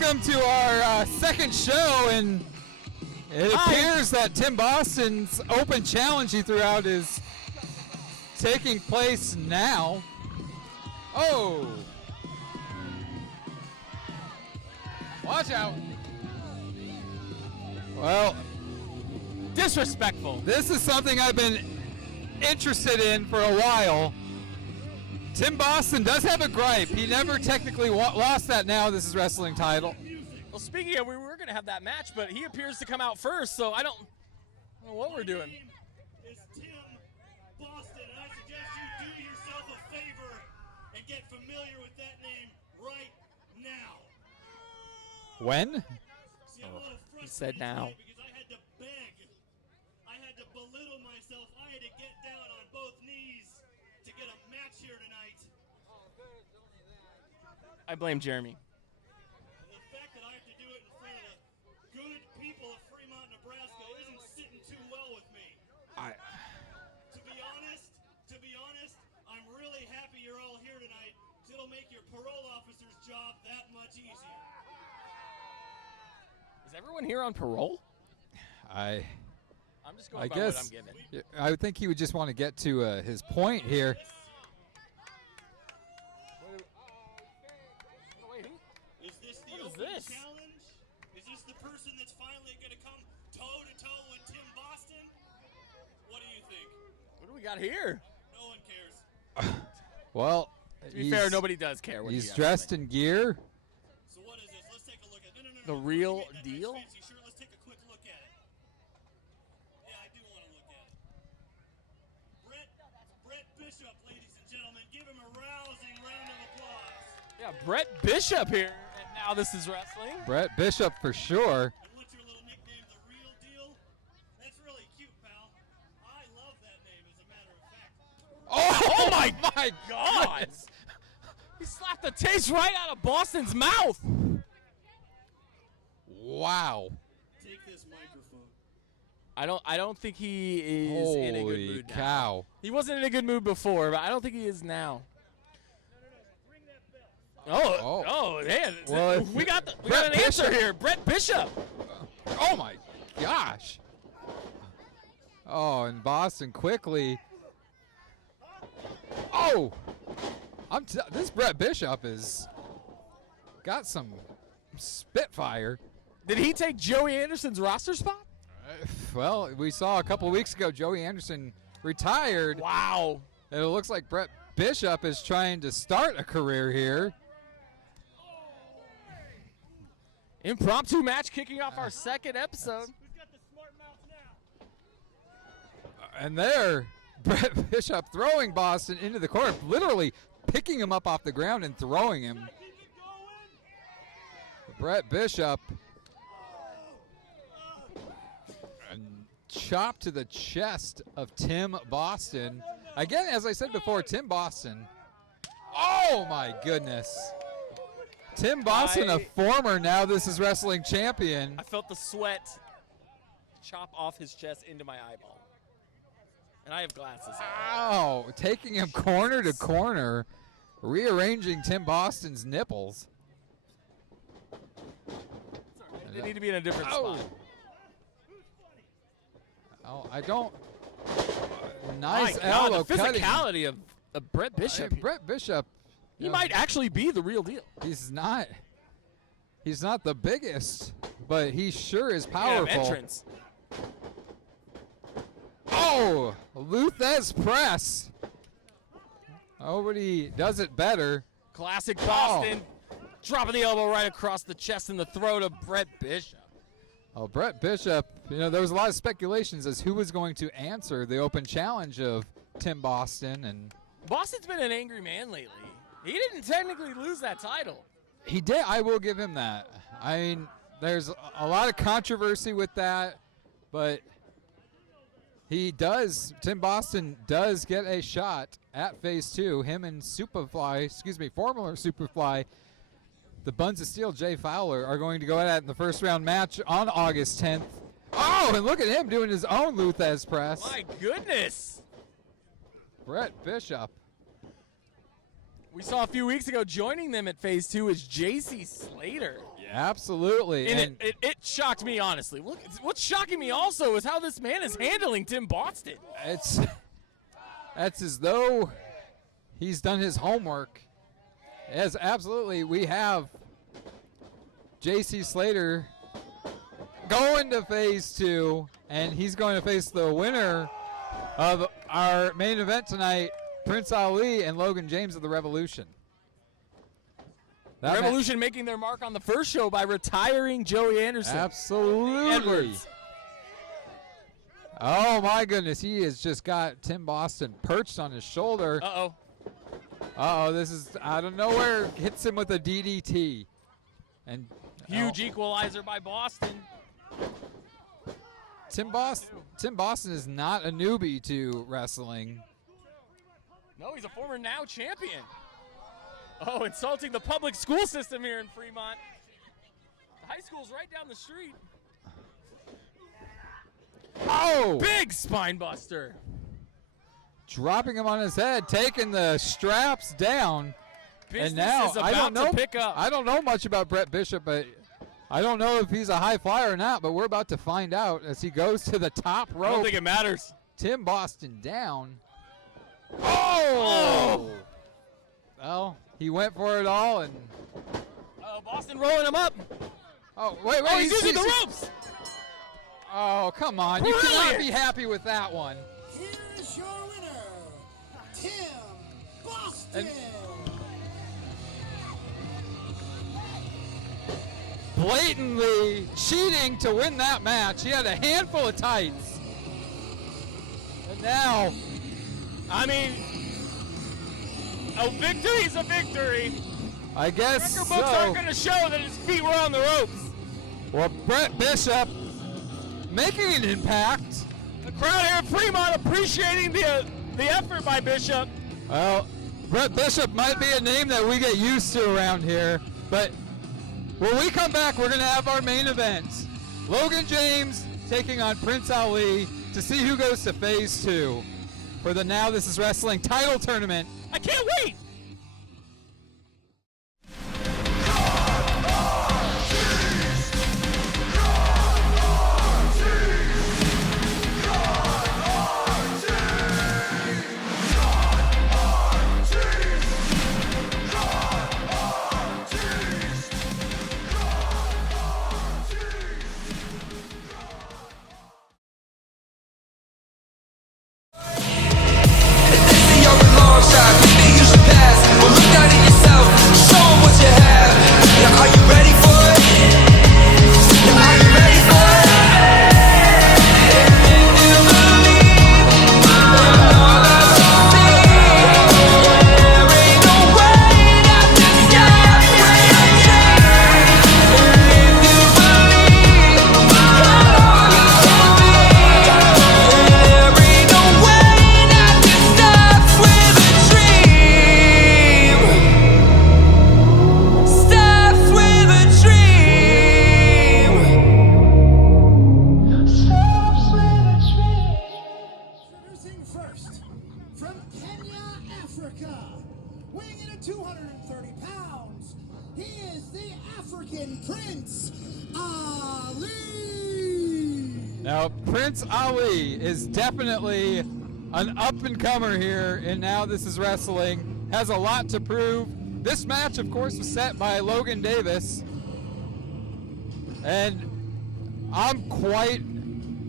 welcome to our second show, and it appears that Tim Boston's open challenge he threw out is taking place now. Oh! Watch out! Well, disrespectful. This is something I've been interested in for a while. Tim Boston does have a gripe. He never technically lost that Now This Is Wrestling title. Well, speaking of, we were going to have that match, but he appears to come out first, so I don't know what we're doing. Is Tim Boston, and I suggest you do yourself a favor and get familiar with that name right now. When? See, I'm a little He said now. because I had to beg. I had to belittle myself. I had to get down on both knees to get a match here tonight. I blame Jeremy. And the fact that I have to do it in front of the good people of Fremont, Nebraska isn't sitting too well with me. To be honest, I'm really happy you're all here tonight, because it'll make your parole officer's job that much easier. Is everyone here on parole? I'm just going I by guess what I'm given. I would think he would just want to get to his point here. Is this the What is open this? challenge? Is this the person that's finally going to come toe-to-toe with Tim Boston? What do you think? What do we got here? No one cares. Well, To be fair, nobody does care what he's dressed in gear. So what is this? Let's take a look at it. No. The Before real you get that nice deal? fancy shirt, let's take a quick look at it. Yeah, I do want to look at it. Brett Bishop, ladies and gentlemen. Give him a rousing round of applause. Yeah, Brett Bishop here. And Now This Is Wrestling. Brett Bishop for sure. And what's your little nickname, the real deal? That's really cute, pal. I love that name, as a matter of fact. Oh my God! God! He slapped the taste right out of Boston's mouth. Wow. Take this microphone. I don't think he is in a good Holy mood now. cow. He wasn't in a good mood before, but I don't think he is now. Ring that bell. Oh, man. Well, we got an Brett answer Bishop- here. Brett Bishop. Oh my gosh. Oh, and Boston quickly. Oh! This Brett Bishop has got some spitfire. Did he take Joey Anderson's roster spot? Well, we saw a couple weeks ago Joey Anderson retired. Wow. And it looks like Brett Bishop is trying to start a career here. Impromptu match kicking off our second episode. Who's got the smart mouth now? And there, Brett Bishop throwing Boston into the corner, literally picking him up off the ground and throwing him. Keep it going. Brett Bishop. And chop to the chest of Tim Boston. Again, as I said before, Tim Boston. Oh my goodness. Tim Boston, a former Now This Is Wrestling champion. I felt the sweat chop off his chest into my eyeball. And I have glasses. Ow, taking him corner to corner, rearranging Tim Boston's nipples. They need to be in a different Oh. spot. Oh, I don't. Nice My God, elbow the cutting. physicality of Brett Bishop. Brett Bishop. He might actually be the real deal. He's not. He's not the biggest, but he sure is Yeah, powerful. entrance. Oh, Luthez press. Nobody does it better. Classic Boston. Dropping the elbow right across the chest and the throat of Brett Bishop. Oh, Brett Bishop. There was a lot of speculations as who was going to answer the open challenge of Tim Boston, and Boston's been an angry man lately. He didn't technically lose that title. he did. I will give him that. I mean, there's a lot of controversy with that, but he does. Tim Boston does get a shot at Phase 2. Him and former Superfly, the Buns of Steel, Jay Fowler, are going to go at it in the first round match on August 10th. Oh, and look at him doing his own Luthez press. My goodness. Brett Bishop. We saw a few weeks ago joining them at Phase 2 is JC Slater. Absolutely. And it shocked me, honestly. Look, what's shocking me also is how this man is handling Tim Boston. That's as though he's done his homework. Yes, absolutely. We have J.C. Slater going to phase 2, and he's going to face the winner of our main event tonight, Prince Ali and Logan James of the Revolution. The Revolution making their mark on the first show by retiring Joey Anderson. Absolutely. Edwards. Oh, my goodness. He has just got Tim Boston perched on his shoulder. Uh-oh. Uh-oh, this is out of nowhere. Hits him with a DDT. And huge equalizer by Boston. Tim Boston is not a newbie to wrestling. No, he's a former now champion. Oh, insulting the public school system here in Fremont. The high school's right down the street. Oh! Big spine buster. Dropping him on his head, taking the straps down. Business and now is about to pick up. I don't know much about Brett Bishop, but I don't know if he's a high flyer or not, but we're about to find out as he goes to the top rope. I don't think it matters. Tim Boston down. Oh! Well, he went for it all, and Boston rolling him up. Oh, wait, Oh, he's using the ropes. Oh, come on. Brilliant. You cannot be happy with that one. Here's your winner, Tim Boston. Blatantly cheating to win that match. He had a handful of tights. And now, I mean, a victory's a victory. I guess Record books aren't going to show that his feet were on the ropes. Well, Brett Bishop making an impact. The crowd here at Fremont appreciating the effort by Bishop. Well, Brett Bishop might be a name that we get used to around here, but when we come back, we're going to have our main event. Logan James taking on Prince Ali to see who goes to phase 2 for the Now This Is Wrestling title tournament. I can't wait. Now, Prince Ali is definitely an up-and-comer here, and Now This Is Wrestling. Has a lot to prove. This match, of course, was set by Logan Davis. And I'm quite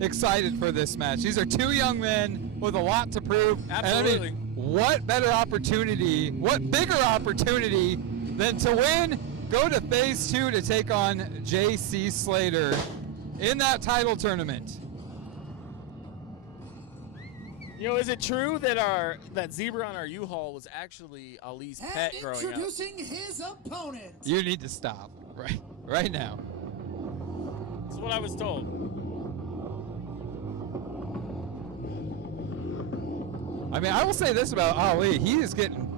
excited for this match. These are two young men with a lot to prove. Absolutely. And I mean, what better opportunity, what bigger opportunity than to win, go to phase 2 to take on J.C. Slater in that title tournament. You know, is it true that that zebra on our U-Haul was actually Ali's pet growing up? Introducing his opponent. You need to stop right now. That's what I was told. I mean, I will say this about Ali. He is getting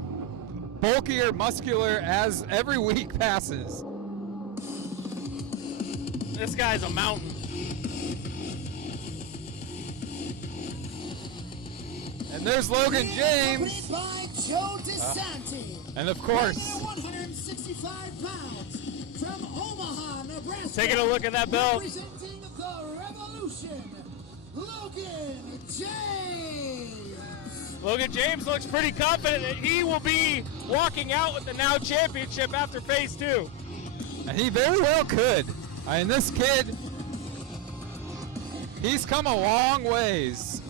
bulkier, muscular as every week passes. This guy's a mountain. And there's Logan James. By Joe DeSanti. And of course, 165 pounds. From Omaha, Nebraska. Taking a look at that belt. Representing the Revolution, Logan James. Logan James looks pretty confident that he will be walking out with the Now Championship after phase 2. And he very well could. I mean, this kid, he's come a long ways.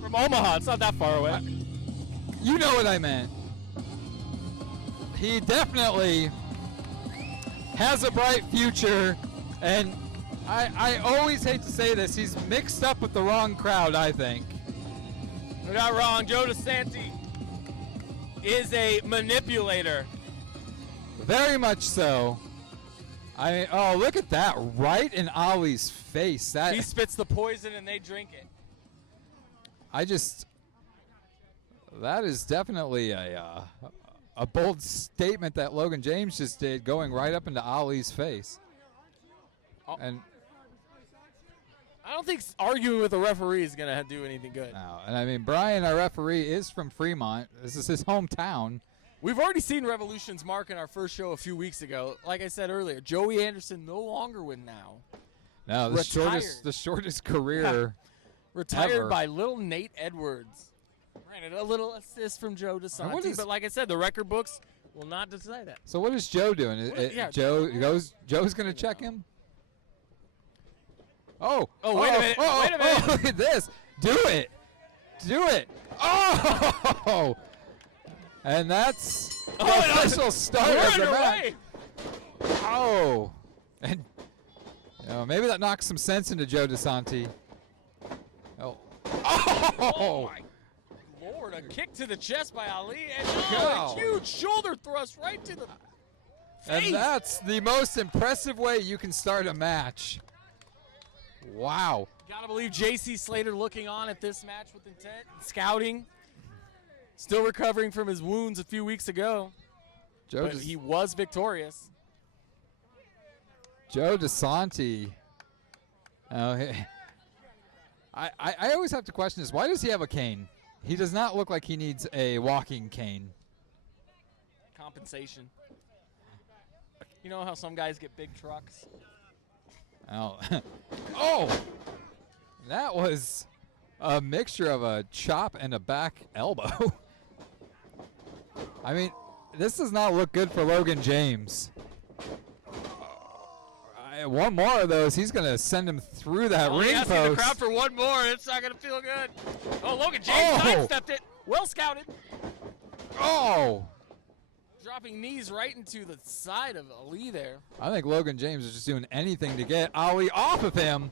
From Omaha, it's not that far away. You know what I meant. He definitely has a bright future, and I always hate to say this, he's mixed up with the wrong crowd, I think. You're not wrong. Joe DeSanti is a manipulator. Very much so. Oh, look at that, right in Ali's face. He spits the poison and they drink it. That is definitely a bold statement that Logan James just did, going right up into Ali's face. Oh. And I don't think arguing with a referee is going to do anything good. no, and I mean, Brian, our referee, is from Fremont. This is his hometown. We've already seen Revolution's mark in our first show a few weeks ago. Like I said earlier, Joey Anderson no longer with Now. No, the shortest career. Retired ever. by little Nate Edwards. Granted, a little assist from Joe DeSanti, but like I said, the record books will not decide that. So what is Joe doing? Joe's going to check him? Oh, wait a minute. Wait a minute. Look at this. Do it. Oh! And that's the official start of the match. Oh. And maybe that knocks some sense into Joe DeSanti. Oh. Oh my Lord, a kick to the chest by Ali, and Wow. a huge shoulder thrust right to the face. And that's the most impressive way you can start a match. Wow. Gotta believe J.C. Slater looking on at this match with intent, scouting. Still recovering from his wounds a few weeks ago. But he was victorious. Joe DeSanti. I always have to question this. Why does he have a cane? He does not look like he needs a walking cane. Compensation. You know how some guys get big trucks? Oh. Oh! That was a mixture of a chop and a back elbow. I mean, this does not look good for Logan James. One more of those, he's going to send him through that ring asking post. the crowd for one more. It's not going to feel good. Oh, Logan James sidestepped it. Well scouted. Oh! Dropping knees right into the side of Ali there. I think Logan James is just doing anything to get Ali off of him.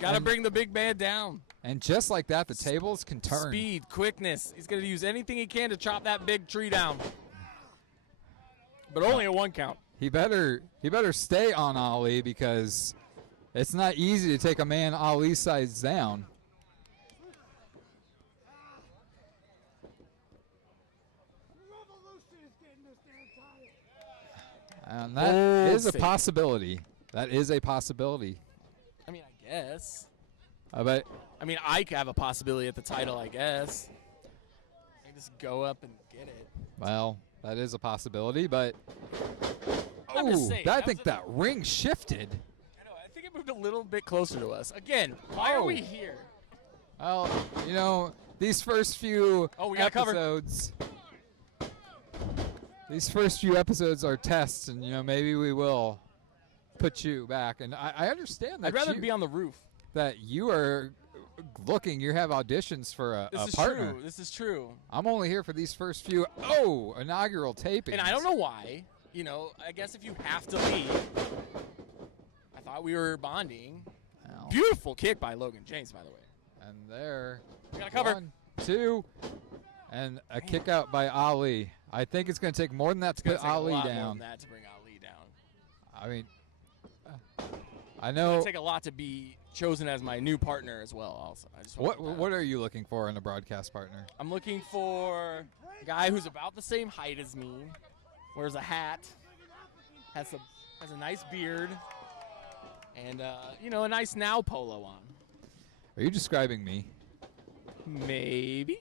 Got to bring the big man down. And just like that, the tables can turn. Speed, quickness. He's going to use anything he can to chop that big tree down. But only a 1 count. He better stay on Ali, because it's not easy to take a man Ali's size down. And that is a possibility. That is a possibility. I mean, I guess. But I mean, I have a possibility at the title, I guess. I can just go up and get it. well, that is a possibility. But I'm just saying, I think that ring shifted. I know. I think it moved a little bit closer to us. Again, why are we here? Well, these first few we got covered. episodes. These first few episodes are tests, and maybe we will put you back. And I understand that. I'd rather be on the roof. That you are looking. You have auditions for a partner. This is true. I'm only here for these first few inaugural tapings. And I don't know why. I guess if you have to leave. I thought we were bonding. Well, Beautiful kick by Logan James, by the way. and there. We got a cover. 1, 2, and a kick out by Ali. I think it's going to take more than that to put Ali More down. than that to bring Ali down. I mean, I It's know. going to take a lot to be chosen as my new partner as well. Also, I just want to put that What out. are you looking for in a broadcast partner? I'm looking for a guy who's about the same height as me, wears a hat, has a nice beard, and a nice Now polo on. Are you describing me? Maybe.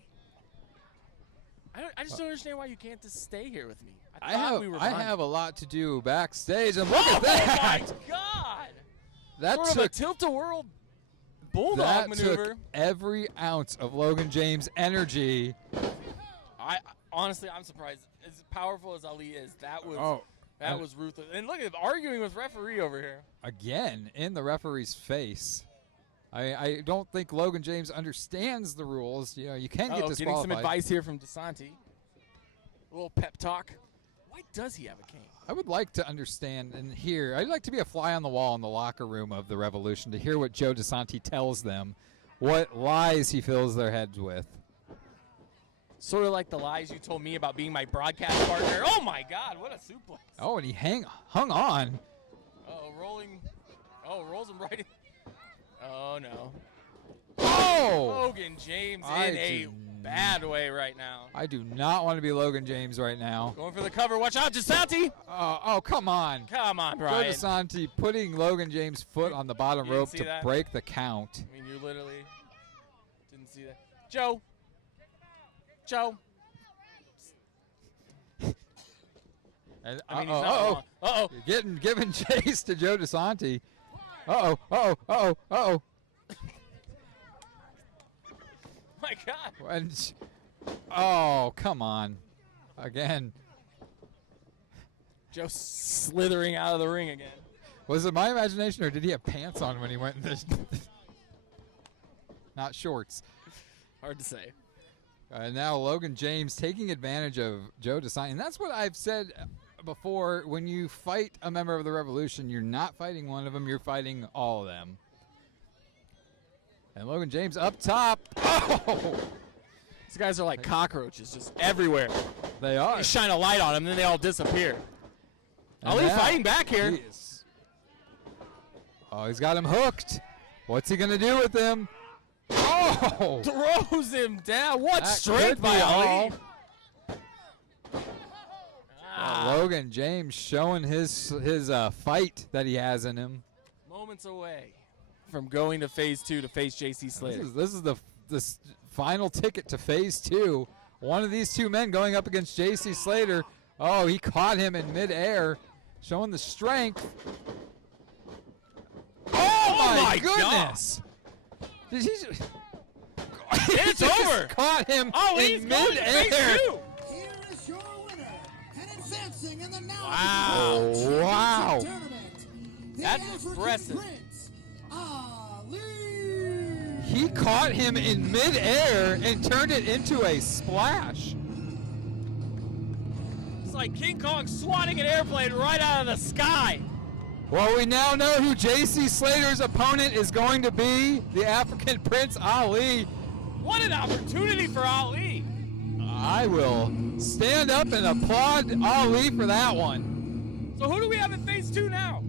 I just don't understand why you can't just stay here with me. I I thought we were done. have a lot to do backstage, and look at Oh that. my God! That Sort of a took tilt-a-whirl bulldog that maneuver. took every ounce of Logan James' energy. I honestly, I'm surprised. As powerful as Ali is, that was was ruthless. And look at him arguing with referee over here. Again, in the referee's face. I don't think Logan James understands the rules. You know, you can get Getting disqualified. some advice here from DeSanti. A little pep talk. Why does he have a cane? I would like to understand and hear. I'd like to be a fly on the wall in the locker room of the Revolution to hear what Joe DeSanti tells them, what lies he fills their heads with. Sort of like the lies you told me about being my broadcast partner. Oh my God, what a suplex. Oh, and he hung on. Rolls him right in. Oh no. Oh! Logan James in a bad way right now. I do not want to be Logan James right now. Going for the cover. Watch out, DeSanti. Oh, come on. Come on, Joe Brian. DeSanti putting Logan James' foot on the bottom You didn't rope see to that? break the count. I mean, you literally didn't see that. Joe. And, I mean, he's not. Uh-oh. Giving chase to Joe DeSanti. Uh-oh. My God. And, oh, come on. Again. Joe slithering out of the ring again. Was it my imagination, or did he have pants on when he went in this? Not shorts. Hard to say. Now Logan James taking advantage of Joe DeSanti. And that's what I've said before. When you fight a member of the Revolution, you're not fighting one of them. You're fighting all of them. And Logan James up top. Oh! These guys are like cockroaches, just everywhere. They are. You shine a light on them, then they all disappear. And Ali now fighting back here. He's got him hooked. What's he going to do with him? Oh! Throws him down. What That strength could by be Ali. Logan James showing his fight that he has in him. Moments away from going to phase 2 to face JC Slater. This is the final ticket to phase 2. One of these two men going up against JC Slater. Oh, he caught him in midair, showing the strength. Oh my goodness! Did he just, It's he just over. Caught him He's in going to phase midair. 2. Here is your winner, and advancing in the now Wow. Wow. tournament, the That's African impressive. Prince, Ali. He caught him in midair and turned it into a splash. It's like King Kong swatting an airplane right out of the sky. Well, we now know who JC Slater's opponent is going to be, the African Prince Ali. What an opportunity for Ali. I will stand up and applaud Ali for that one. So who do we have in phase 2 now?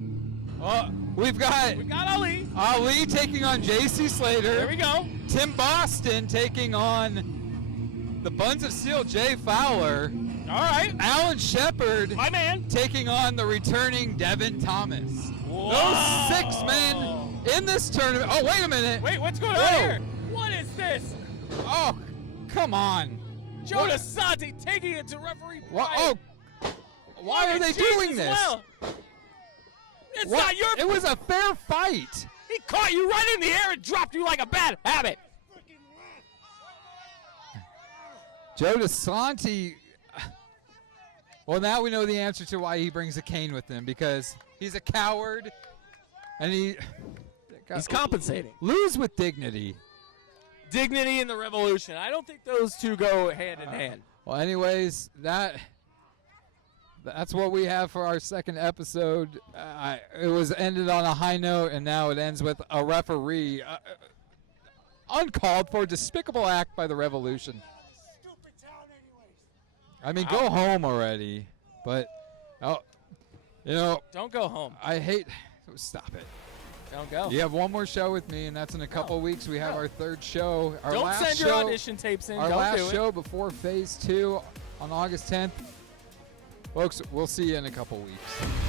We've got We got Ali. Ali taking on JC Slater. There we go. Tim Boston taking on the Buns of Steel, Jay Fowler. All right. Alan Shepard My man. taking on the returning Devin Thomas. Whoa. Those 6 men in this tournament. Oh, wait a minute. Wait, what's going on Whoa. here? What is this? Oh, come on. Joe DeSanti taking it to referee Wha- Brian. why are Logan they James doing as this? well. It's What? not your. It was a fair fight. He caught you right in the air and dropped you like a bad habit. Joe DeSanti. Well, now we know the answer to why he brings a cane with him, because he's a coward, and he's compensating. Lose with dignity. Dignity in the revolution. I don't think those two go hand in hand. Well, anyways, that's what we have for our second episode. It was ended on a high note, and now it ends with a referee. Uncalled for, despicable act by the Revolution. I mean, go home already. But, Don't go home. I hate. Stop it. Don't go. You have one more show with me, and that's in a couple weeks. We have our third show. Our Don't last send your show, audition tapes in. Our Don't last do it. show before Phase 2 on August 10th. Folks, we'll see you in a couple weeks.